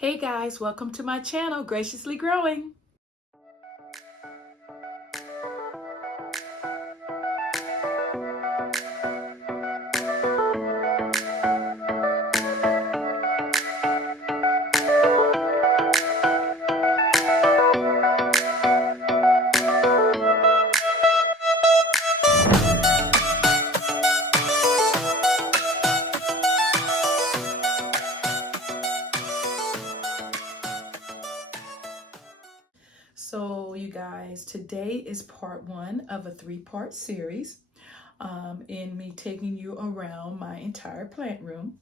Hey guys, welcome to my channel, Graciously Growing. So you guys, today is part one of a three-part series in me taking you around my entire plant room.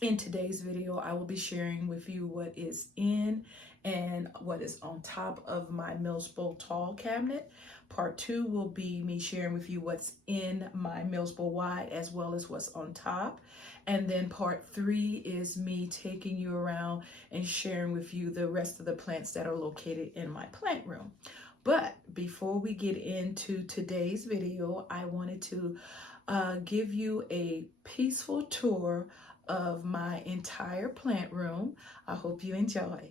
In today's video, I will be sharing with you what is in and what is on top of my Milsbo tall cabinet. Part two will be me sharing with you what's in my Milsbo wide as well as what's on top. And then part three is me taking you around and sharing with you the rest of the plants that are located in my plant room. But before we get into today's video, I wanted to give you a peaceful tour of my entire plant room. I hope you enjoy.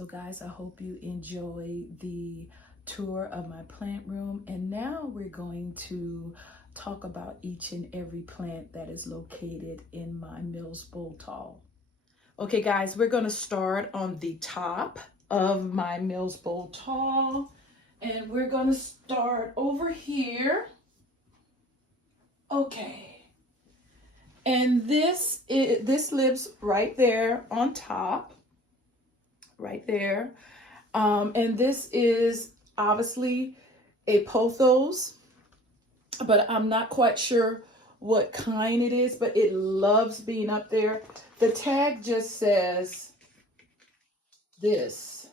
So guys, I hope you enjoy the tour of my plant room. And now we're going to talk about each and every plant that is located in my Milsbo tall. Okay guys, we're going to start on the top of my Milsbo tall. And we're going to start over here. Okay. And this lives right there on top. Right there. And this is obviously a pothos, but I'm not quite sure what kind it is, but it loves being up there. The tag just says this.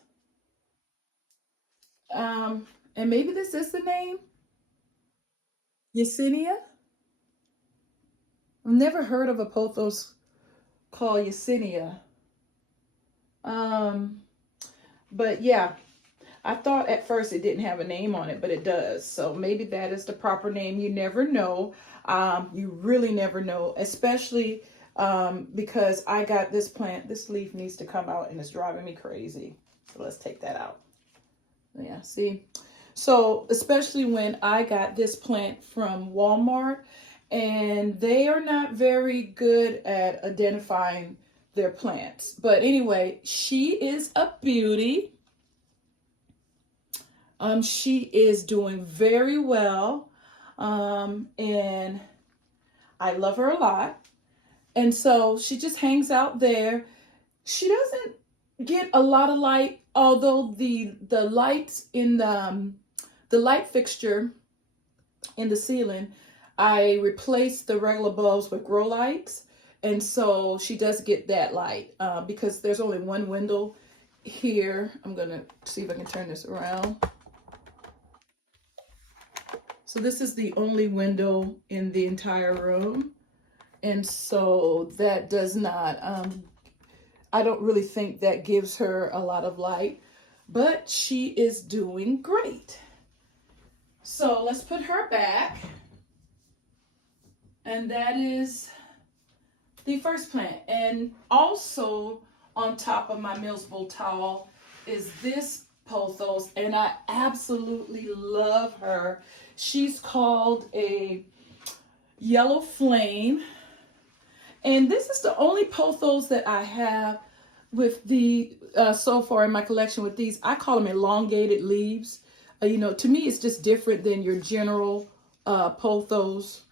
And maybe this is the name, Yesenia. I've never heard of a pothos called Yesenia. But yeah, I thought at first it didn't have a name on it, but it does. So maybe that is the proper name. You never know. You really never know, especially because I got this plant. This leaf needs to come out and it's driving me crazy. So let's take that out. Yeah, see? So especially when I got this plant from Walmart, and they are not very good at identifying their plants. But anyway, she is a beauty. She is doing very well. And I love her a lot. And so she just hangs out there. She doesn't get a lot of light, although the lights in the light fixture in the ceiling, I replaced the regular bulbs with grow lights. And so she does get that light because there's only one window here. I'm going to see if I can turn this around. So this is the only window in the entire room. And so that does not, I don't really think that gives her a lot of light, but she is doing great. So let's put her back. And that is the first plant. And also on top of my Milsbo towel is this pothos, and I absolutely love her. She's called a yellow flame, and this is the only pothos that I have with the so far in my collection with these. I call them elongated leaves. You know, to me it's just different than your general pothos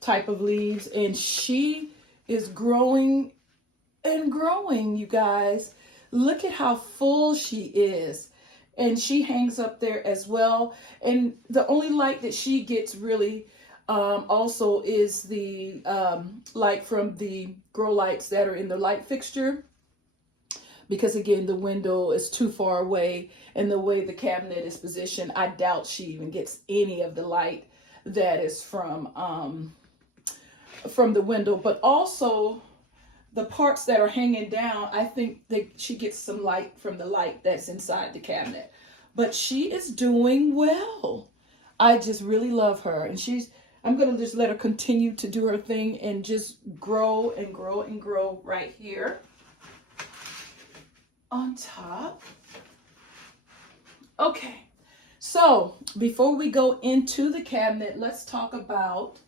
type of leaves, and she is growing and growing, you guys. Look at how full she is. And she hangs up there as well. And the only light that she gets really also is the light from the grow lights that are in the light fixture. Because again, the window is too far away, and the way the cabinet is positioned, I doubt she even gets any of the light that is from the window. But also the parts that are hanging down, I think that she gets some light from the light that's inside the cabinet. But she is doing well. I just really love her. And I'm going to just let her continue to do her thing and just grow and grow and grow right here on top. Okay, so before we go into the cabinet, let's talk about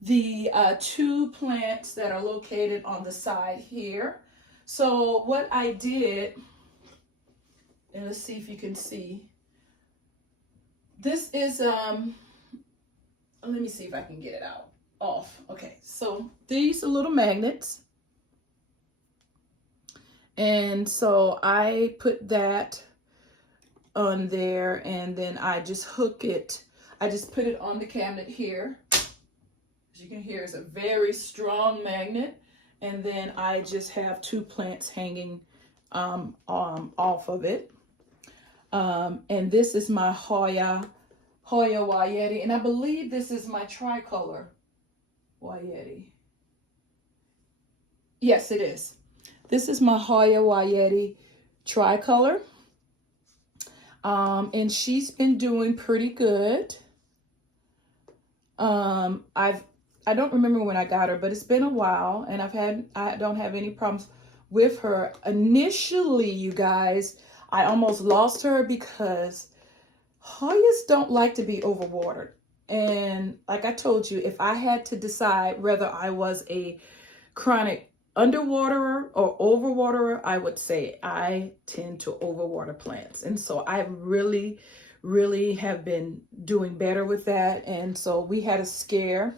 the two plants that are located on the side here. So what I did, and let's see if you can see, this is let me see if I can get it off. Okay, so these are little magnets, and so I put that on there, and then I just hook it. I just put it on the cabinet here. As you can hear, it's a very strong magnet. And then I just have two plants hanging off of it. And this is my Hoya Wayeti. And I believe this is my tricolor Wayeti. Yes, it is. This is my Hoya Wayeti tricolor. And she's been doing pretty good. I don't remember when I got her, but it's been a while, and I don't have any problems with her. Initially, you guys, I almost lost her because Hoyas don't like to be overwatered. And like I told you, if I had to decide whether I was a chronic underwaterer or overwaterer, I would say I tend to overwater plants. And so I really have been doing better with that. And so we had a scare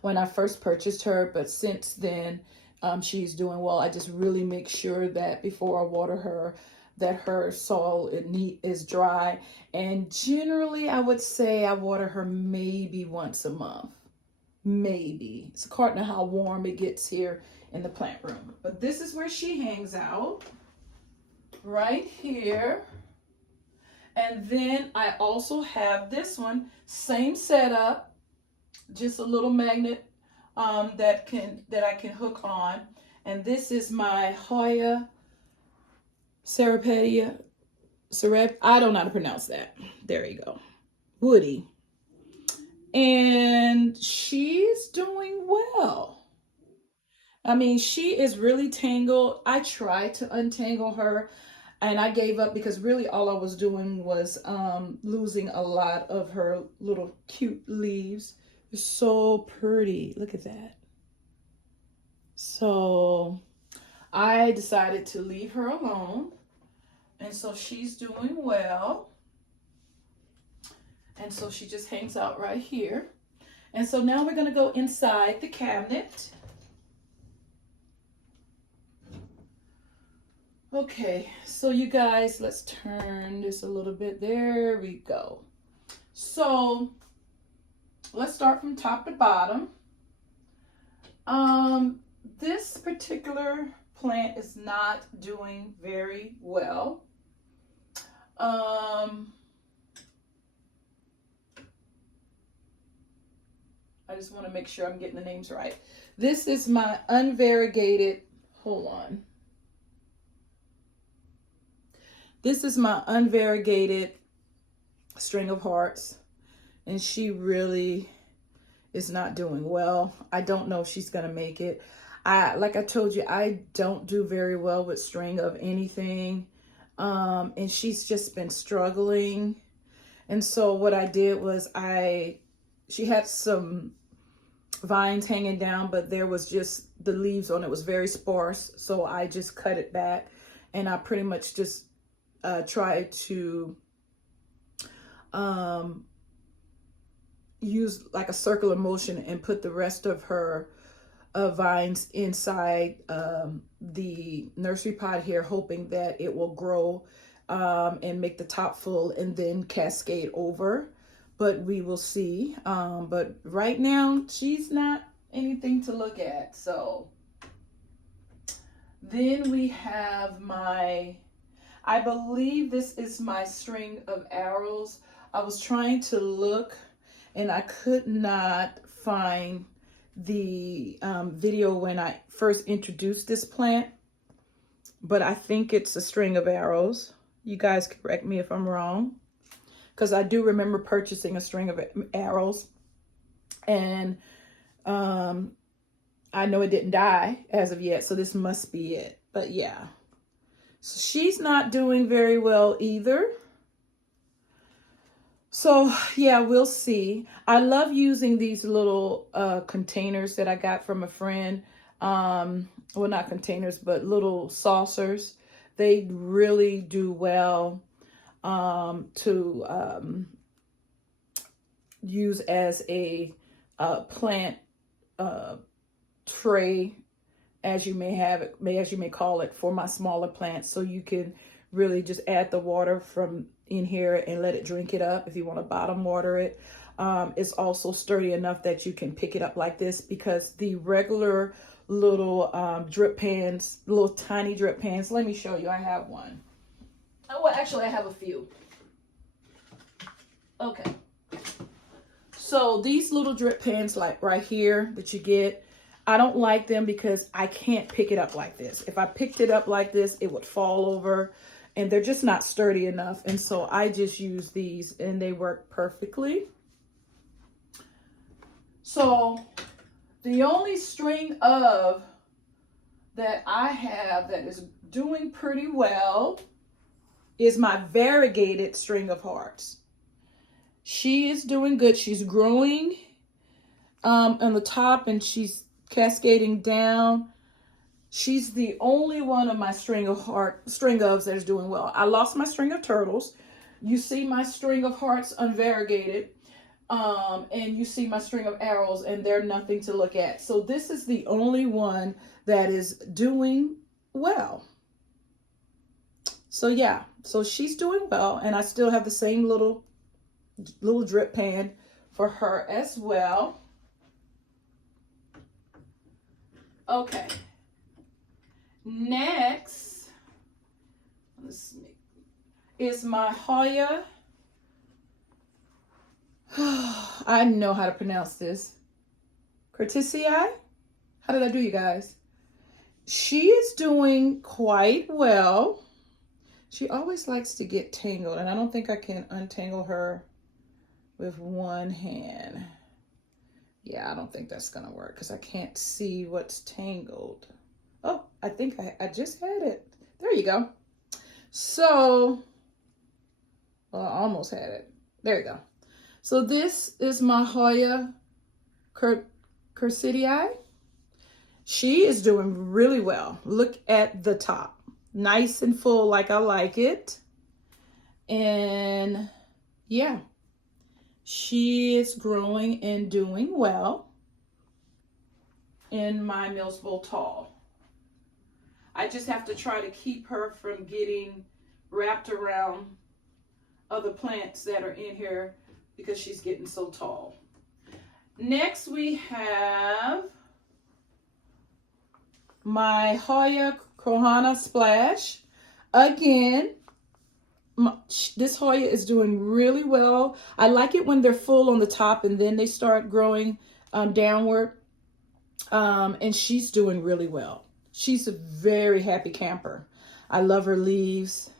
when I first purchased her, but since then she's doing well. I just really make sure that before I water her, that her soil is dry. And generally I would say I water her maybe once a month. Maybe. It's according to how warm it gets here in the plant room. But this is where she hangs out, right here. And then I also have this one, same setup, just a little magnet that I can hook on. And this is my Hoya Cerepedia. I don't know how to pronounce that. There you go. Woody. And she's doing well. I mean, she is really tangled. I tried to untangle her and I gave up because really all I was doing was losing a lot of her little cute leaves. They're so pretty. Look at that. So I decided to leave her alone. And so she's doing well. And so she just hangs out right here. And so now we're going to go inside the cabinet. Okay, so you guys, let's turn this a little bit. There we go. So let's start from top to bottom. This particular plant is not doing very well. I just want to make sure I'm getting the names right. This is my unvariegated, hold on. This is my unvariegated string of hearts, and she really is not doing well. I don't know if she's gonna make it. Like I told you, I don't do very well with string of anything, and she's just been struggling. And so what I did was she had some vines hanging down, but there was just the leaves on it was very sparse, so I just cut it back, and I pretty much just tried to use like a circular motion and put the rest of her vines inside the nursery pot here, hoping that it will grow and make the top full and then cascade over. But we will see. But right now, she's not anything to look at. So then we have I believe this is my string of arrows. I was trying to look and I could not find the video when I first introduced this plant, but I think it's a string of arrows. You guys correct me if I'm wrong, because I do remember purchasing a string of arrows, and I know it didn't die as of yet, so this must be it. But yeah, so she's not doing very well either. So yeah, we'll see. I love using these little containers that I got from a friend. Well, not containers, but little saucers. They really do well to use as a plant tray, as you may call it, for my smaller plants. So you can really just add the water from in here and let it drink it up if you want to bottom water it. It's also sturdy enough that you can pick it up like this, because the regular little drip pans, little tiny drip pans, let me show you. I have one. Oh, well, actually I have a few. Okay. So these little drip pans, like right here that you get, I don't like them because I can't pick it up like this. If I picked it up like this, it would fall over, and they're just not sturdy enough. And so I just use these and they work perfectly. So the only string of that I have that is doing pretty well is my variegated string of hearts. She is doing good. She's growing on the top, and she's cascading down. She's the only one of my string ofs that is doing well. I lost my string of turtles. You see my string of hearts unvariegated. And you see my string of arrows, and they're nothing to look at. So this is the only one that is doing well. So yeah, so she's doing well, and I still have the same little drip pan for her as well. Okay. Next, is my Hoya. I know how to pronounce this. Curtisii? How did I do, you guys? She is doing quite well. She always likes to get tangled, and I don't think I can untangle her with one hand. Yeah, I don't think that's gonna work because I can't see what's tangled. Oh, I think I just had it. There you go. So, well, I almost had it. There you go. So this is my Hoya Curtisii. She is doing really well. Look at the top. Nice and full like I like it. And yeah, she is growing and doing well in my Milsbo tall. I just have to try to keep her from getting wrapped around other plants that are in here because she's getting so tall. Next we have my Hoya Crohana Splash. Again, this Hoya is doing really well. I like it when they're full on the top and then they start growing downward. And she's doing really well. She's a very happy camper. I love her leaves.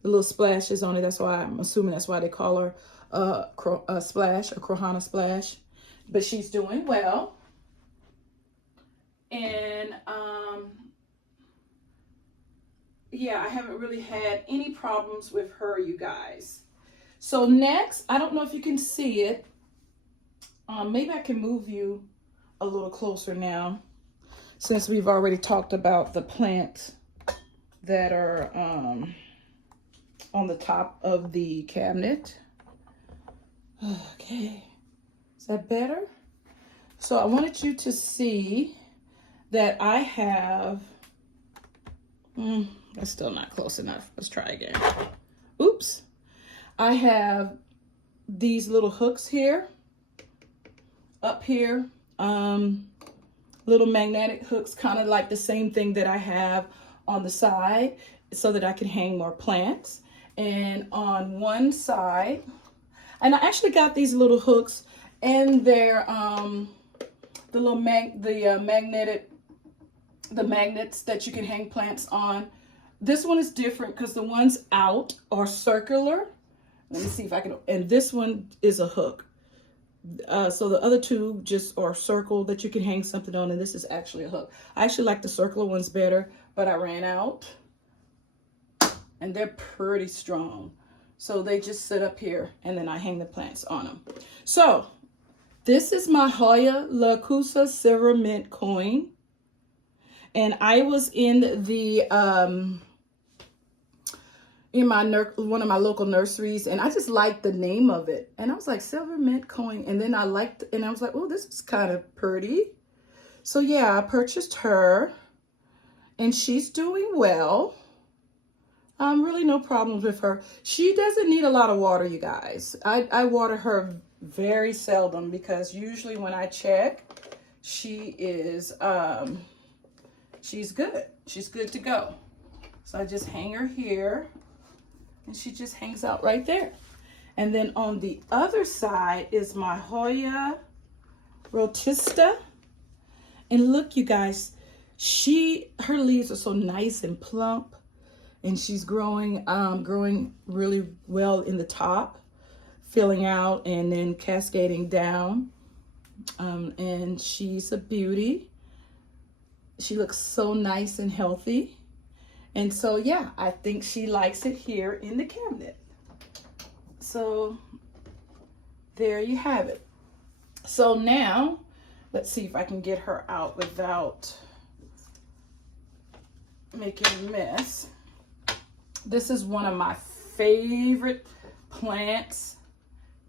The little splashes on it. That's why I'm assuming that's why they call her a splash, a Crohana Splash. But she's doing well. And yeah, I haven't really had any problems with her, you guys. So next, I don't know if you can see it. Maybe I can move you a little closer now, since we've already talked about the plants that are on the top of the cabinet. Okay, is that better? So I wanted you to see that I have, that's still not close enough. Let's try again. Oops. I have these little hooks here, up here, little magnetic hooks, kind of like the same thing that I have on the side so that I can hang more plants. And on one side, and I actually got these little hooks, and they're the magnets that you can hang plants on. This one is different because the ones out are circular. Let me see if I can, and this one is a hook. So the other two just are circle that you can hang something on, and this is actually a hook. I actually like the circular ones better, but I ran out, and they're pretty strong. So they just sit up here, and then I hang the plants on them. So this is my Hoya Lacusa Silver Mint coin. And I was in the one of my local nurseries, and I just liked the name of it. And I was like, silver mint coin. And then I liked, and I was like, oh, this is kind of pretty. So yeah, I purchased her, and she's doing well. Really no problems with her. She doesn't need a lot of water, you guys. I water her very seldom because usually when I check, she is, she's good. She's good to go. So I just hang her here, and she just hangs out right there. And then on the other side is my Hoya Rotista. And look, you guys, her leaves are so nice and plump, and she's growing really well in the top, filling out and then cascading down. And she's a beauty. She looks so nice and healthy. And so, yeah, I think she likes it here in the cabinet. So there you have it. So now, let's see if I can get her out without making a mess. This is one of my favorite plants,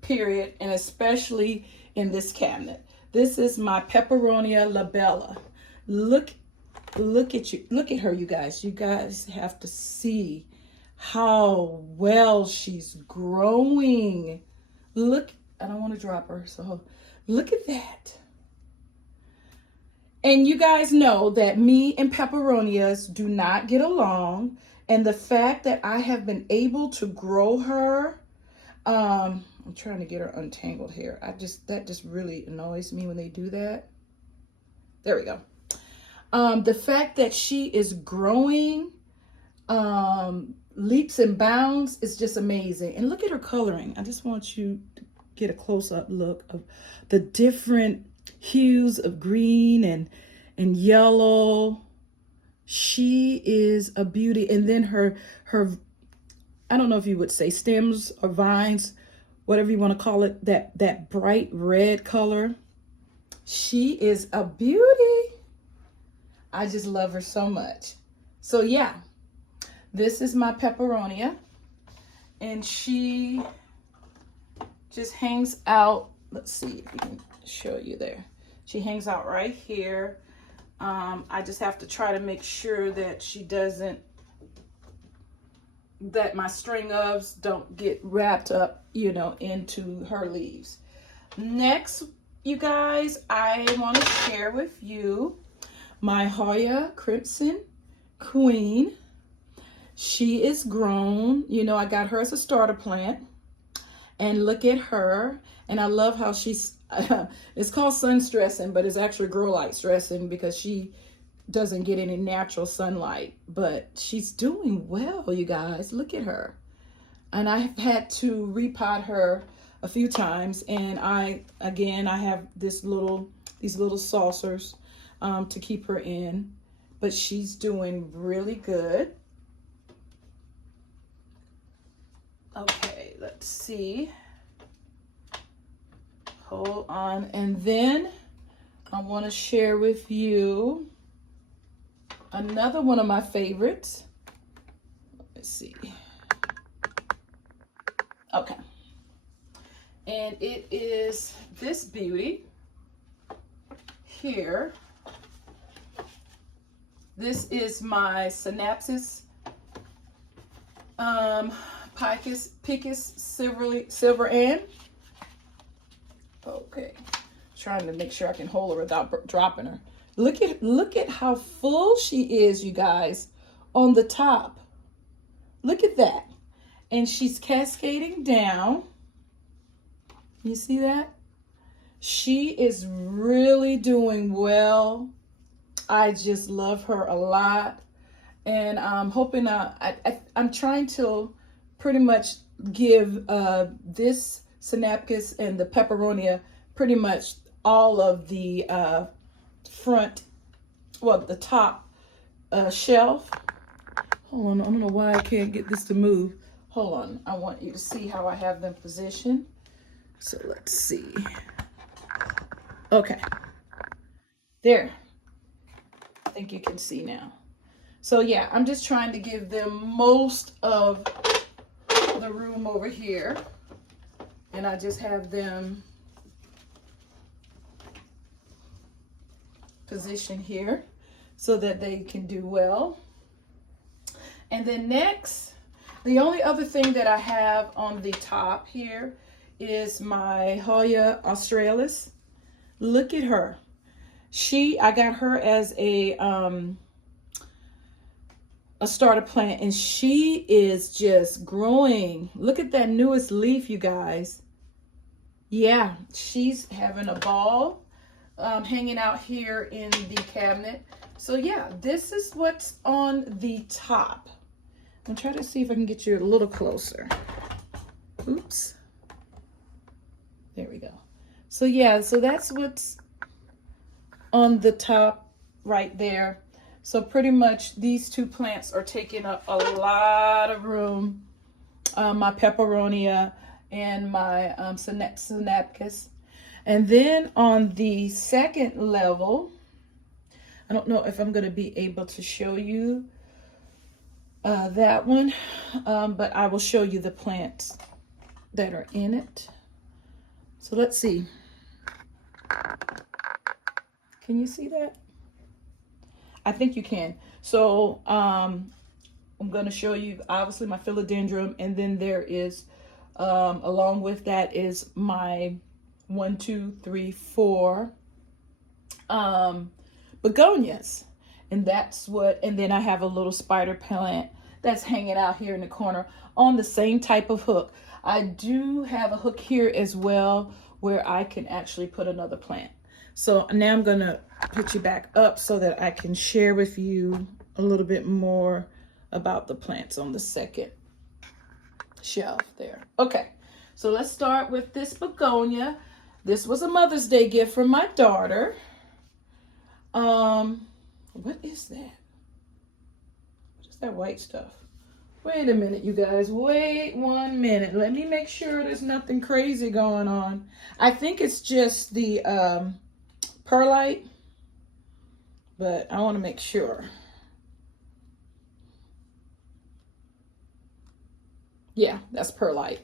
period, and especially in this cabinet. This is my Peperonia labella. Look at her, you guys. You guys have to see how well she's growing. Look, I don't want to drop her, so look at that. And you guys know that me and peperonias do not get along. And the fact that I have been able to grow her, I'm trying to get her untangled here. That just really annoys me when they do that. There we go. The fact that she is growing leaps and bounds is just amazing. And look at her coloring. I just want you to get a close-up look of the different hues of green and yellow. She is a beauty. And then her I don't know if you would say stems or vines, whatever you want to call it, that bright red color. She is a beauty. I just love her so much. So yeah, this is my peperonia, and she just hangs out. Let's see if we can show you there. She hangs out right here. I just have to try to make sure that that my string ofs don't get wrapped up, you know, into her leaves. Next, you guys, I want to share with you my Hoya Crimson Queen. She is grown. You know, I got her as a starter plant. And look at her. And I love how she's, it's called sun stressing, but it's actually grow light stressing because she doesn't get any natural sunlight. But she's doing well, you guys. Look at her. And I've had to repot her a few times. And I have these little saucers to keep her in. But she's doing really good. Okay, let's see. Hold on. And then I want to share with you another one of my favorites. Let's see. Okay. And it is this beauty here. This is my Synapsis Picus Silver Ann. Okay, trying to make sure I can hold her without dropping her. Look at how full she is, you guys, on the top. Look at that. And she's cascading down. You see that? She is really doing well. I just love her a lot. And I'm hoping, I'm trying to pretty much give this Synapsis and the Peperonia pretty much all of the the top shelf. Hold on, I don't know why I can't get this to move. Hold on, I want you to see how I have them positioned. So let's see. Okay, there. I think you can see now. So yeah, I'm just trying to give them most of the room over here. And I just have them positioned here so that they can do well. And then next, the only other thing that I have on the top here is my Hoya Australis. Look at her. I got her as a starter plant, and she is just growing. Look at that newest leaf, you guys. Yeah, she's having a ball hanging out here in the cabinet. So yeah, this is what's on the top. I'm trying to see if I can get you a little closer. Oops. There we go. So yeah, so that's what's on the top right there. So pretty much these two plants are taking up a lot of room. My peperonia and my synapcus. And then on the second level, I don't know if I'm going to be able to show you that one, but I will show you the plants that are in it. So let's see. Can you see that? I think you can. So I'm going to show you obviously my philodendron, and then there is along with that is my 1, 2, 3, 4 begonias. And that's what, and then I have a little spider plant that's hanging out here in the corner on the same type of hook. I do have a hook here as well where I can actually put another plant. So now I'm going to put you back up so that I can share with you a little bit more about the plants on the second shelf there. Okay, so let's start with this begonia. This was a Mother's Day gift from my daughter. What is that? What is that white stuff? Wait a minute, you guys. Wait 1 minute. Let me make sure there's nothing crazy going on. I think it's just the perlite, but I want to make sure. Yeah, that's perlite.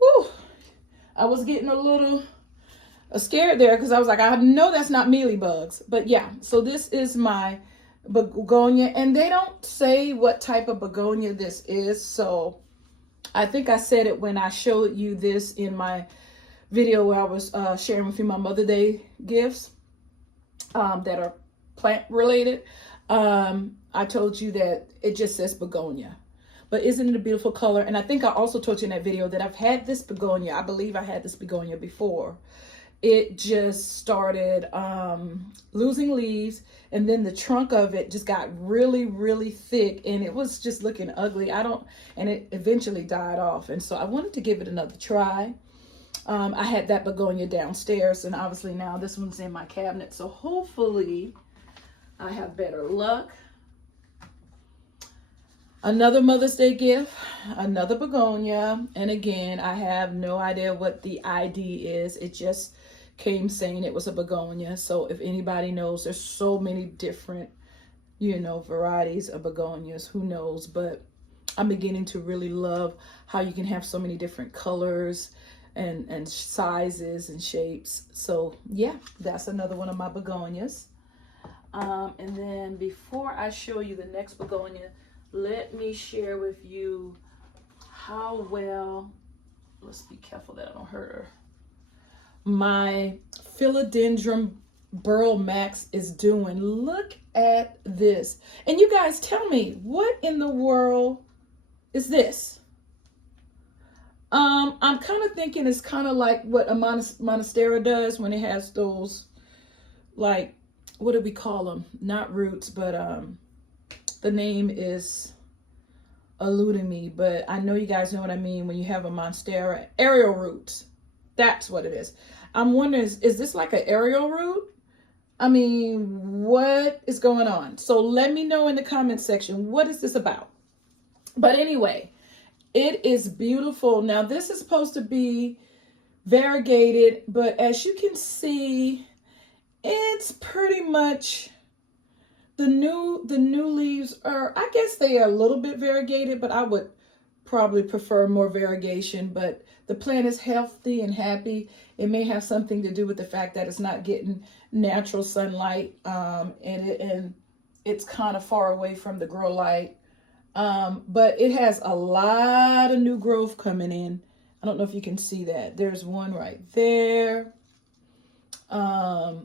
Woo! I was getting a little scared there because I was like, I know that's not mealybugs. But yeah, so this is my begonia, and they don't say what type of begonia this is. So I think I said it when I showed you this in my video where I was sharing with you my Mother's Day gifts that are plant related. I told you that it just says begonia. But isn't it a beautiful color? And I think I also told you in that video that I've had this begonia. I believe I had this begonia before. It just started losing leaves, and then the trunk of it just got really, really thick, and it was just looking ugly. And it eventually died off. And so I wanted to give it another try. I had that begonia downstairs, and obviously now this one's in my cabinet. So hopefully I have better luck. Another Mother's Day gift, another begonia. And again, I have no idea what the ID is. It just came saying it was a begonia. So if anybody knows, there's so many different, varieties of begonias. Who knows? But I'm beginning to really love how you can have so many different colors and sizes and shapes. So yeah, that's another one of my begonias. And then before I show you the next begonia, let me share with you how well, let's be careful that I don't hurt her, my philodendron Burl Max is doing. Look at this. And you guys tell me, what in the world is this? I'm kind of thinking it's kind of like what a monstera does when it has those, like, what do we call them? Not roots, but the name is eluding me, but I know you guys know what I mean when you have a monstera. Aerial roots. That's what it is. I'm wondering, is this like an aerial root? I mean, what is going on? So let me know in the comment section, what is this about? But anyway, it is beautiful. Now, this is supposed to be variegated, but as you can see, it's pretty much the new leaves are, I guess they are a little bit variegated, but I would probably prefer more variegation. But the plant is healthy and happy. It may have something to do with the fact that it's not getting natural sunlight, and it's kind of far away from the grow light. But it has a lot of new growth coming in. I don't know if you can see that. There's one right there.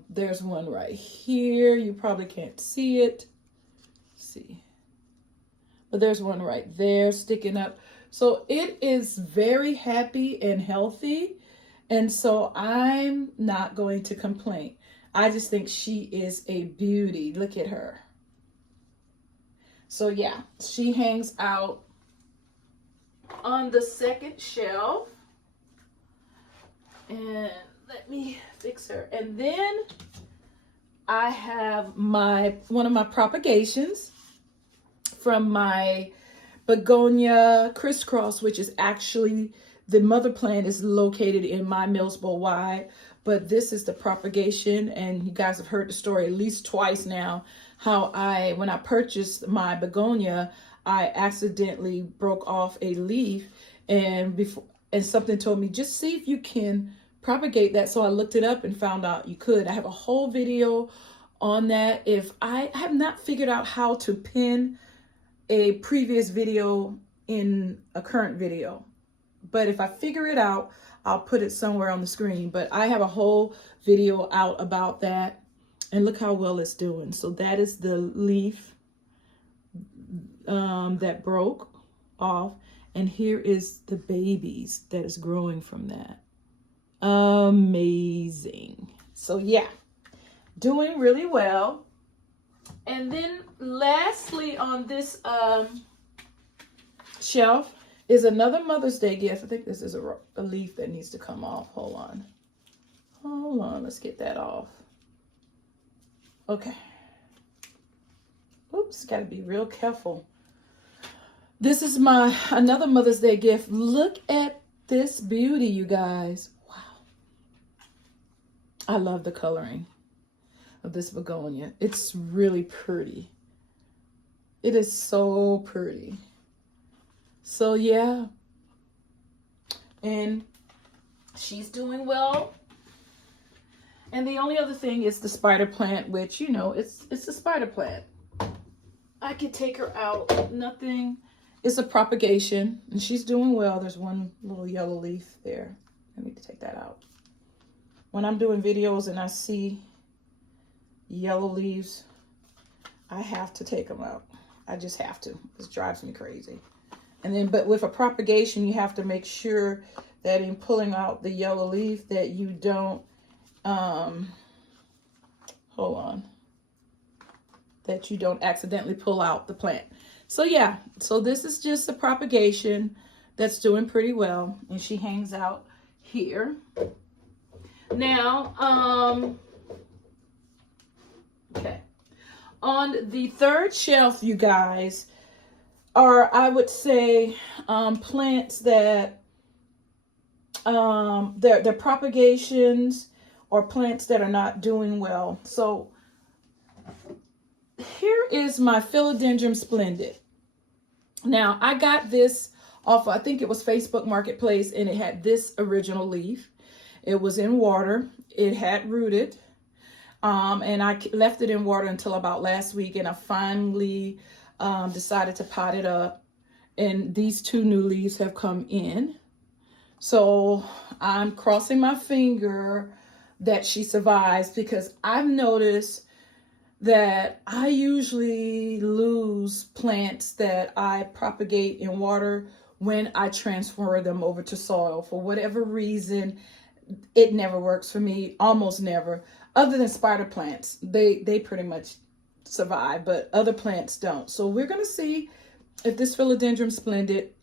There's one right here. You probably can't see it. Let's see. But there's one right there sticking up. So it is very happy and healthy. And so I'm not going to complain. I just think she is a beauty. Look at her. So yeah, she hangs out on the second shelf. And let me fix her. And then I have one of my propagations from my begonia crisscross, which is actually, the mother plant is located in my Milsbo wide, but this is the propagation. And you guys have heard the story at least twice now, how when I purchased my begonia, I accidentally broke off a leaf, and something told me, just see if you can propagate that. So I looked it up and found out you could. I have a whole video on that. If I have not figured out how to pin a previous video in a current video, but if I figure it out, I'll put it somewhere on the screen. But I have a whole video out about that, and look how well it's doing. So that is the leaf that broke off, and here is the babies that is growing from that. Amazing. So yeah, doing really well. And then lastly on this shelf is another Mother's Day gift. I think this is a leaf that needs to come off. Hold on, let's get that off. Okay. Oops, gotta be real careful. This is another Mother's Day gift. Look at this beauty, you guys. Wow. I love the coloring of this begonia. It's really pretty. It is so pretty. So yeah. And she's doing well. And the only other thing is the spider plant, which, you know, it's a spider plant. I could take her out. Nothing. It's a propagation, and she's doing well. There's one little yellow leaf there. I need to take that out. When I'm doing videos and I see yellow leaves, I have to take them out. I just have to. This drives me crazy. And then, but with a propagation, you have to make sure that in pulling out the yellow leaf that you don't, that you don't accidentally pull out the plant. So yeah, so this is just a propagation that's doing pretty well, and she hangs out here. Now, okay. On the third shelf, you guys, are, I would say, plants that, they're propagations or plants that are not doing well. So here is my Philodendron Splendid. Now, I got this off, I think it was Facebook Marketplace, and it had this original leaf. It was in water. It had rooted. And I left it in water until about last week, and I finally decided to pot it up. And these two new leaves have come in. So I'm crossing my finger that she survives, because I've noticed that I usually lose plants that I propagate in water when I transfer them over to soil. For whatever reason, it never works for me, almost never. Other than spider plants, they pretty much survive, but other plants don't. So we're going to see if this Philodendron Splendid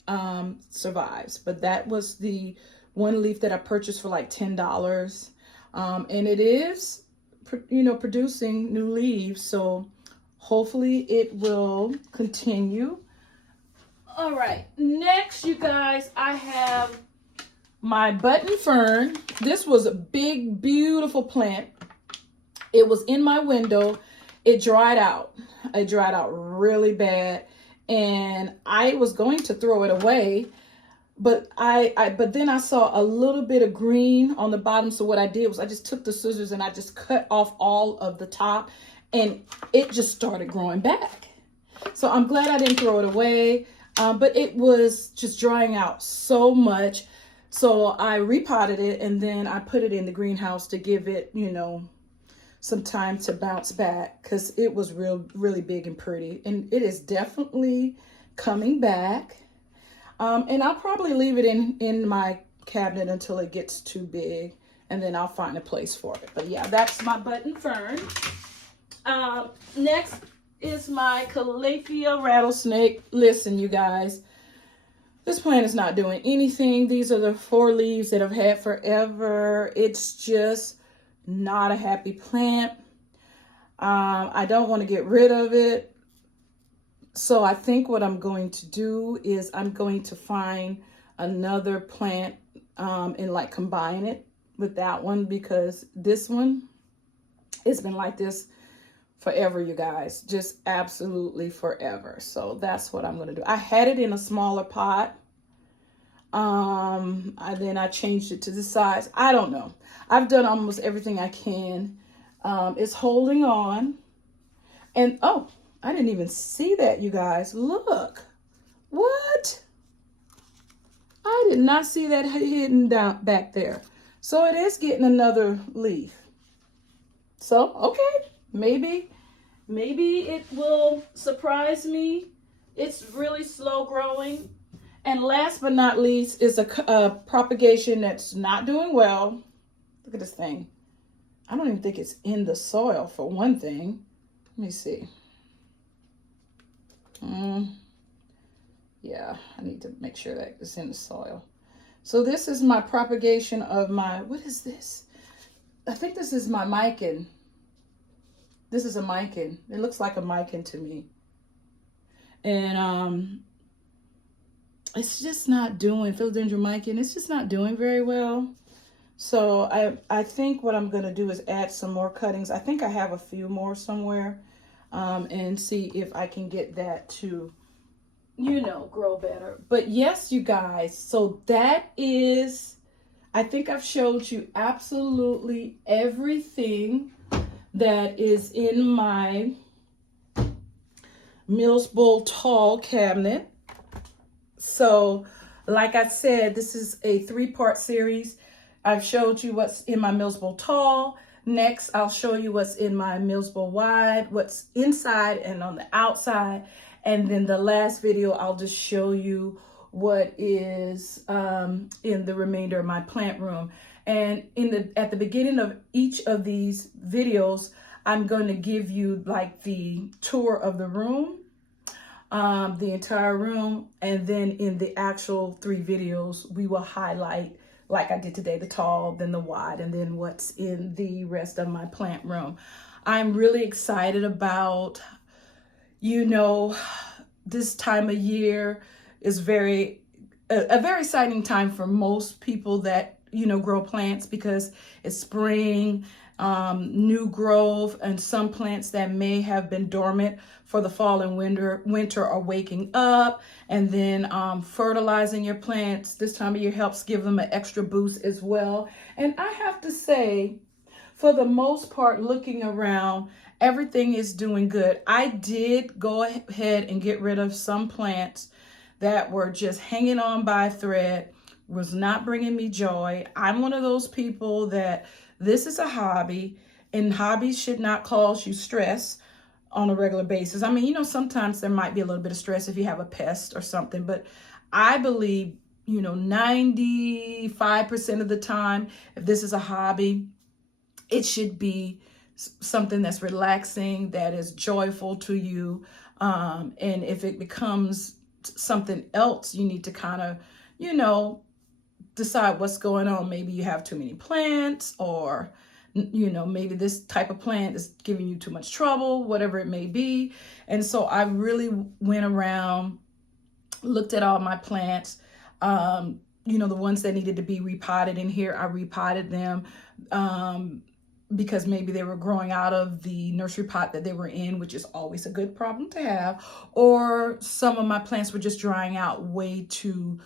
survives. But that was the one leaf that I purchased for like $10. And it is, you know, producing new leaves. So hopefully it will continue. All right. Next, you guys, I have my button fern. This was a big, beautiful plant. It was in my window. It dried out. It dried out really bad. And I was going to throw it away. But but then I saw a little bit of green on the bottom. So what I did was I just took the scissors and I just cut off all of the top, and it just started growing back. So I'm glad I didn't throw it away. But it was just drying out so much. So I repotted it, and then I put it in the greenhouse to give it, you know, some time to bounce back, because it was really big and pretty. And it is definitely coming back. And I'll probably leave it in my cabinet until it gets too big, and then I'll find a place for it. But yeah, that's my button fern. Next is my Calathea rattlesnake. Listen, you guys, this plant is not doing anything. These are the 4 leaves that I've had forever. It's just not a happy plant. I don't want to get rid of it. So I think what I'm going to do is I'm going to find another plant and like combine it with that one, because this one, it's been like this forever, you guys, just absolutely forever. So that's what I'm going to do. I had it in a smaller pot. Then I changed it to the size. I don't know. I've done almost everything I can. It's holding on. And oh, I didn't even see that, you guys. Look. What? I did not see that hidden down back there. So it is getting another leaf. So, okay. Maybe it will surprise me. It's really slow growing. And last but not least is a propagation that's not doing well. Look at this thing. I don't even think it's in the soil, for one thing. Let me see. Yeah, I need to make sure that it's in the soil. So this is my propagation of my, what is this? I think this is my mican. This is a mican. It looks like a mican to me. And it's just not doing, philodendron mican, it's just not doing very well. So I think what I'm going to do is add some more cuttings. I think I have a few more somewhere, and see if I can get that to, you know, grow better. But yes, you guys, so that is, I think I've showed you absolutely everything that is in my Milsbo tall cabinet. So like I said, this is a 3-part series. I've showed you what's in my Milsbo tall. Next, I'll show you what's in my Milsbo wide, what's inside and on the outside. And then the last video, I'll just show you what is in the remainder of my plant room. And at the beginning of each of these videos, I'm going to give you like the tour of the room, the entire room. And then in the actual 3 videos, we will highlight, like I did today, the tall, then the wide, and then what's in the rest of my plant room. I'm really excited about, you know, this time of year is a very exciting time for most people that, you know, grow plants, because it's spring, new growth, and some plants that may have been dormant for the fall and winter are waking up. And then fertilizing your plants this time of year helps give them an extra boost as well. And I have to say, for the most part, looking around, everything is doing good. I did go ahead and get rid of some plants that were just hanging on by a thread, was not bringing me joy. I'm one of those people that this is a hobby, and hobbies should not cause you stress on a regular basis. I mean, you know, sometimes there might be a little bit of stress if you have a pest or something, but I believe, you know, 95% of the time, if this is a hobby, it should be something that's relaxing, that is joyful to you. And if it becomes something else, you need to kind of, you know, decide what's going on. Maybe you have too many plants, or, you know, maybe this type of plant is giving you too much trouble, whatever it may be. And so I really went around, looked at all my plants, you know, the ones that needed to be repotted in here, I repotted them, because maybe they were growing out of the nursery pot that they were in, which is always a good problem to have. Or some of my plants were just drying out way too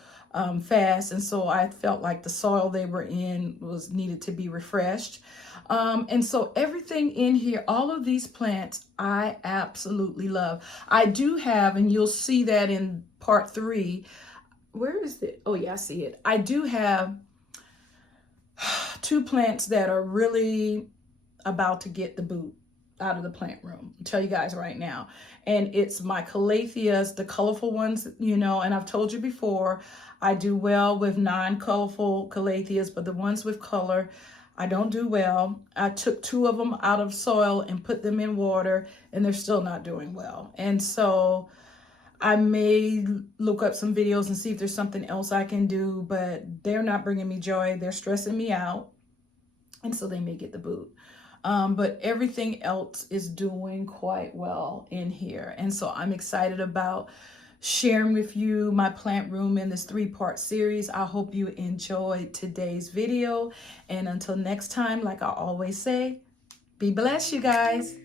fast. And so I felt like the soil they were in needed to be refreshed. And so everything in here, all of these plants, I absolutely love. I do have, and you'll see that in part 3. Where is it? Oh yeah, I see it. I do have 2 plants that are really about to get the boot out of the plant room. I'll tell you guys right now. And it's my calatheas, the colorful ones, you know, and I've told you before, I do well with non-colorful calatheas, but the ones with color, I don't do well. I took 2 of them out of soil and put them in water, and they're still not doing well. And so I may look up some videos and see if there's something else I can do, but they're not bringing me joy. They're stressing me out. And so they may get the boot. but everything else is doing quite well in here. And so I'm excited about sharing with you my plant room in this 3-part series. I hope you enjoyed today's video. And until next time, like I always say, be blessed, you guys.